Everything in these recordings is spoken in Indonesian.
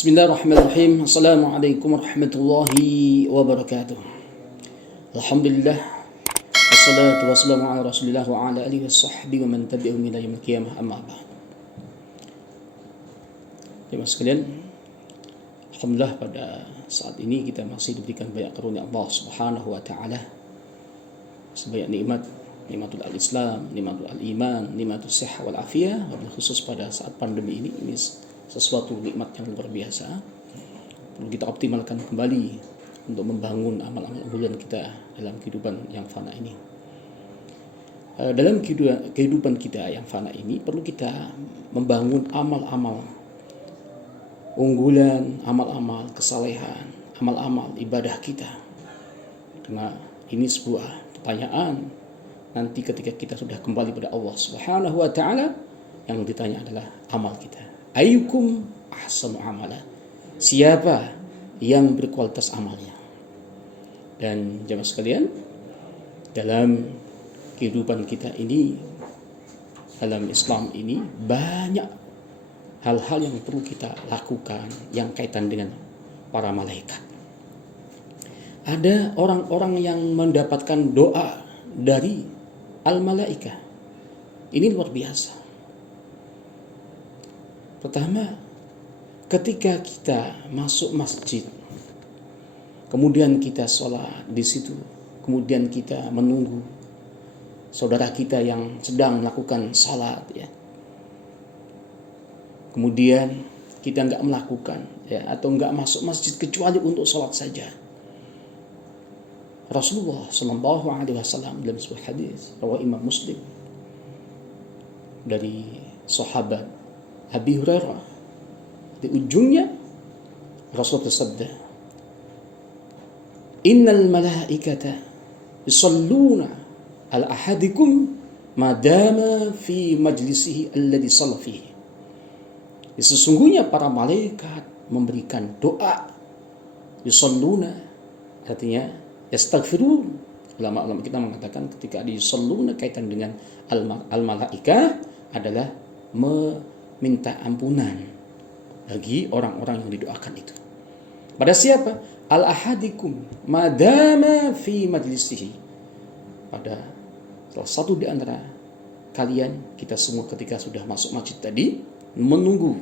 Bismillahirrahmanirrahim. Assalamualaikum warahmatullahi wabarakatuh. Alhamdulillah. Wassalatu wassalamu ala Rasulillah wa ala alihi washabbihi wa man tabi'ahum ila yaumil qiyamah, amma ba'd. Jemaah sekalian, alhamdulillah pada saat ini kita masih diberikan banyak karunia Allah Subhanahu wa taala. Sebanyak nikmat, nikmatul al-Islam, nikmatul al-iman, nikmatul sihah wal afiyah, wabil khusus pada saat pandemi ini sesuatu nikmat yang luar biasa. Perlu kita optimalkan kembali untuk membangun amal-amal unggulan kita dalam kehidupan yang fana ini. Dalam kehidupan kita yang fana ini perlu kita membangun amal-amal unggulan, amal-amal kesalehan, amal-amal ibadah kita. Karena ini sebuah pertanyaan nanti ketika kita sudah kembali pada Allah Subhanahu wa taala, yang ditanya adalah amal kita. Ayyukum ahsanu amala. Siapa yang berkualitas amalnya? Dan jemaah sekalian, dalam kehidupan kita ini, dalam Islam ini, banyak hal-hal yang perlu kita lakukan yang kaitan dengan para malaikat. Ada orang-orang yang mendapatkan doa dari al-malaikah. Ini luar biasa. Pertama, ketika kita masuk masjid, kemudian kita sholat di situ, kemudian kita menunggu saudara kita yang sedang melakukan sholat, ya. Kemudian kita nggak melakukan, ya, atau nggak masuk masjid kecuali untuk sholat saja. Rasulullah Shallallahu Alaihi Wasallam dalam sebuah hadis riwayat Imam Muslim dari sahabat Abi Hurairah, di ujungnya Rasul bersabda, Innal malaikata yusalluna ala ahadikum madama fi majlisihi alladhi shalla fihi. Sesungguhnya para malaikat memberikan doa, yusalluna artinya yastaghfirun. Ulama-ulama kita mengatakan ketika di yusalluna kaitan dengan al-malaikah adalah minta ampunan bagi orang-orang yang didoakan itu. Pada siapa? Al-ahadikum madama fi majlisihi. Pada salah satu di antara kalian, kita semua ketika sudah masuk masjid tadi, menunggu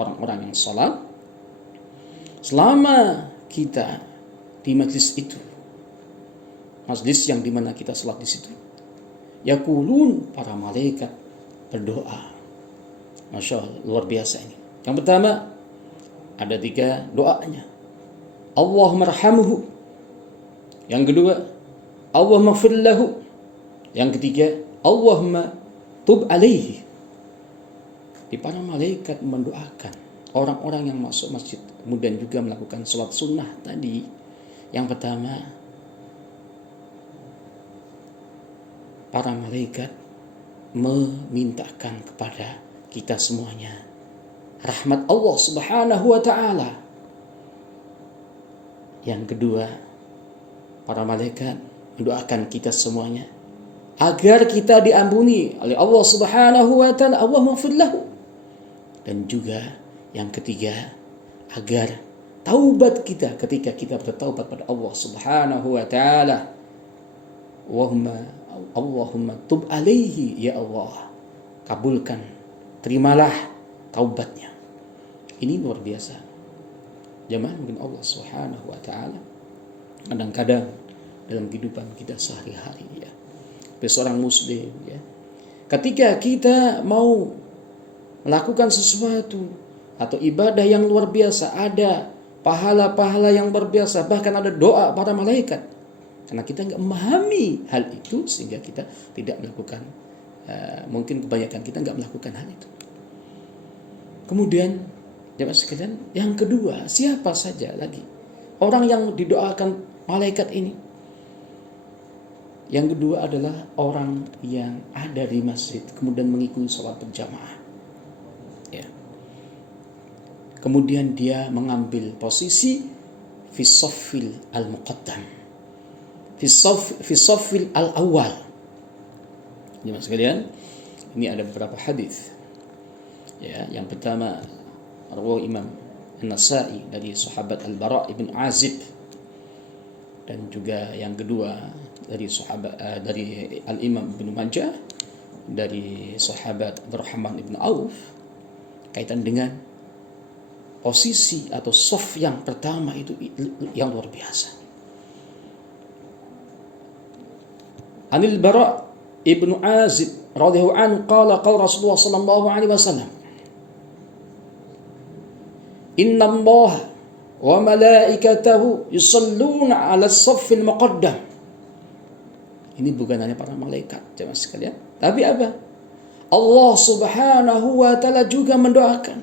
orang-orang yang sholat. Selama kita di majlis itu, majlis yang dimana kita sholat di situ, yaqulun, para malaikat berdoa. Masya Allah, luar biasa ini. Yang pertama, ada 3 doanya. Allahumma rahamhu. Yang kedua, Allahumma ighfir lahu. Yang ketiga, Allahumma tub alaihi. Di para malaikat mendoakan orang-orang yang masuk masjid, kemudian juga melakukan sholat sunnah tadi. Yang pertama, para malaikat memintakan kepada kita semuanya rahmat Allah Subhanahu wa taala. Yang kedua, para malaikat mendoakan kita semuanya agar kita diampuni oleh Allah Subhanahu wa taala, Allahumma ighfir lahu. Dan juga yang ketiga, agar taubat kita ketika kita bertaubat pada Allah Subhanahu wa taala, Allahumma tub alaihi, ya Allah, kabulkan, terimalah taubatnya. Ini luar biasa. Jemaah mungkin Allah Subhanahu wa taala kadang-kadang dalam kehidupan kita sehari-hari, ya, sebagai seorang muslim, ya, ketika kita mau melakukan sesuatu atau ibadah yang luar biasa, ada pahala-pahala yang luar biasa, bahkan ada doa para malaikat, karena kita nggak memahami hal itu sehingga kita tidak melakukan. Mungkin kebanyakan kita nggak melakukan hal itu. Kemudian jemaah sekalian, yang kedua, siapa saja lagi orang yang didoakan malaikat ini? Yang kedua adalah orang yang ada di masjid kemudian mengikuti sholat berjamaah, ya. Kemudian dia mengambil posisi fi shaffil al-muqaddam, fi shaffil al-awwal. Jemaah sekalian, ini ada beberapa hadis. Ya, yang pertama, rawi Imam An-Nasa'i dari sahabat Al-Bara' ibn Azib, dan juga yang kedua dari sahabat dari Al-Imam Ibnu Majah dari sahabat Abdurrahman ibn Auf, kaitan dengan posisi atau saf yang pertama itu yang luar biasa. Anil Bara' ibnu Azib radhiyallahu anhu qala qala Rasulullah sallallahu alaihi wasallam, inna Allah wa malaikatahu yusalluna 'ala as-saffil muqaddam. Ini bukan hanya para malaikat jemaah sekalian, tapi apa? Allah Subhanahu wa taala juga mendoakan.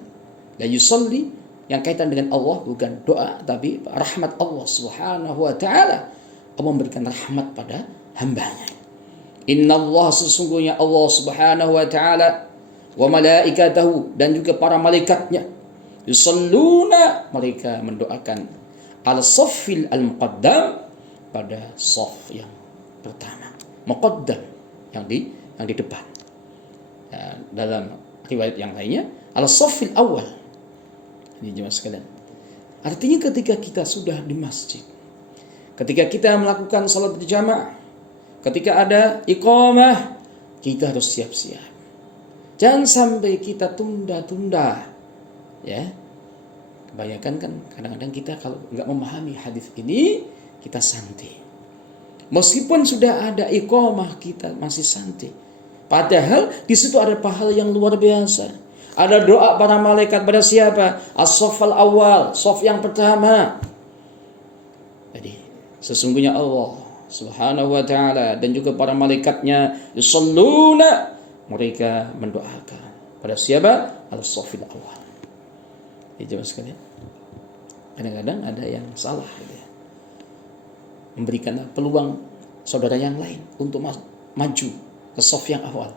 La yusalli, yang kaitan dengan Allah bukan doa tapi rahmat Allah Subhanahu wa taala. Allah memberikan rahmat pada hambanya. Inna Allah, sesungguhnya Allah Subhanahu wa taala, wa malaikatahu, dan juga para malaikatnya, yusalluna, mereka mendoakan, al saffil al muqaddam, pada saf yang pertama. Muqaddam yang di depan. Ya, dalam riwayat yang lainnya al saffil awal. Ini jemaah sekalian. Artinya ketika kita sudah di masjid, ketika kita melakukan salat berjamaah, ketika ada iqamah, kita harus siap-siap. Jangan sampai kita tunda-tunda. Ya, kebanyakan kan kadang-kadang kita kalau nggak memahami hadis ini, kita santai. Meskipun sudah ada iqamah, kita masih santai. Padahal di situ ada pahala yang luar biasa. Ada doa para malaikat pada siapa? As-saffal awal, saf yang pertama. Jadi sesungguhnya Allah Subhanahu wa ta'ala dan juga para malaikatnya yusalluna, mereka mendoakan pada siapa? Al-saffil awal. Jadi jemaah sekalian, kadang-kadang ada yang salah gitu ya, memberikan peluang saudara yang lain untuk maju ke saf yang awal.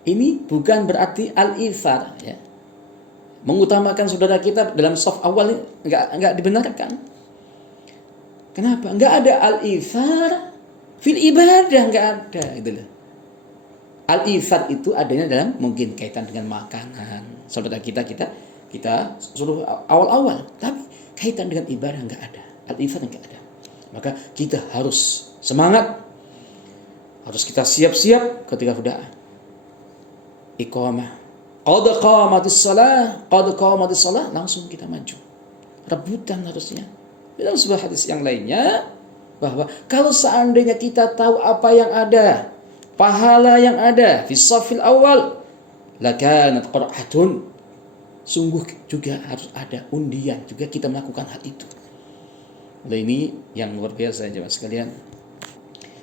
Ini bukan berarti al-ithar ya. Mengutamakan saudara kita dalam saf awal enggak dibenarkan. Kenapa? Enggak ada al-ithar fil ibadah, enggak ada gitu loh. Al-ithar itu adanya dalam mungkin kaitan dengan makanan. Saudara kita suruh awal-awal, tapi kaitan dengan ibadah enggak ada. Al-ithar enggak ada. Maka kita harus semangat, harus kita siap-siap ketika sudah iqamah. Qad qamatis shalah, langsung kita maju. Rebutan harusnya. Dalam sebuah hadis yang lainnya bahwa kalau seandainya kita tahu apa yang ada, pahala yang ada fi shafil awal, lakanat qur'atun, sungguh juga harus ada undian juga kita melakukan hal itu. Nah, ini yang luar biasa jemaah sekalian.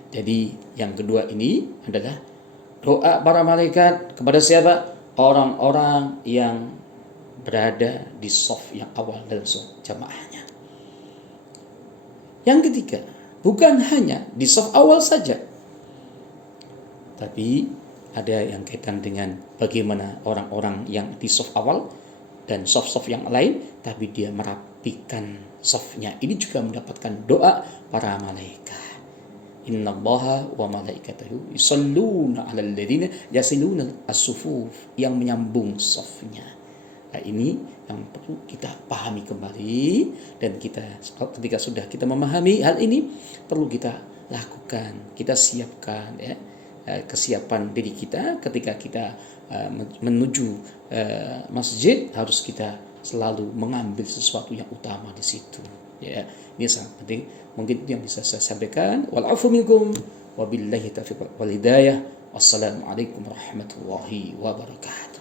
Jadi yang kedua ini adalah doa para malaikat kepada siapa? Orang-orang yang berada di shaf yang awal dalam shaf jamaahnya. Yang ketiga, bukan hanya di shaf awal saja, tapi ada yang kaitan dengan bagaimana orang-orang yang di shaf awal dan shaf-shaf yang lain, tapi dia merapikan shafnya. Ini juga mendapatkan doa para malaikat. Innallaha wa malaikatahu yusalluna 'alal ladzina yasiluna as-sufuf, yang menyambung shafnya. Nah, ini yang perlu kita pahami kembali, dan kita ketika sudah kita memahami hal ini perlu kita lakukan, kita siapkan ya, kesiapan diri kita ketika kita menuju masjid, harus kita selalu mengambil sesuatu yang utama di situ. Ya, ini sangat penting. Mungkin yang bisa saya sampaikan. Wal afu minkum wabillahi taufiq wal hidayah. Wassalamualaikum warahmatullahi wabarakatuh.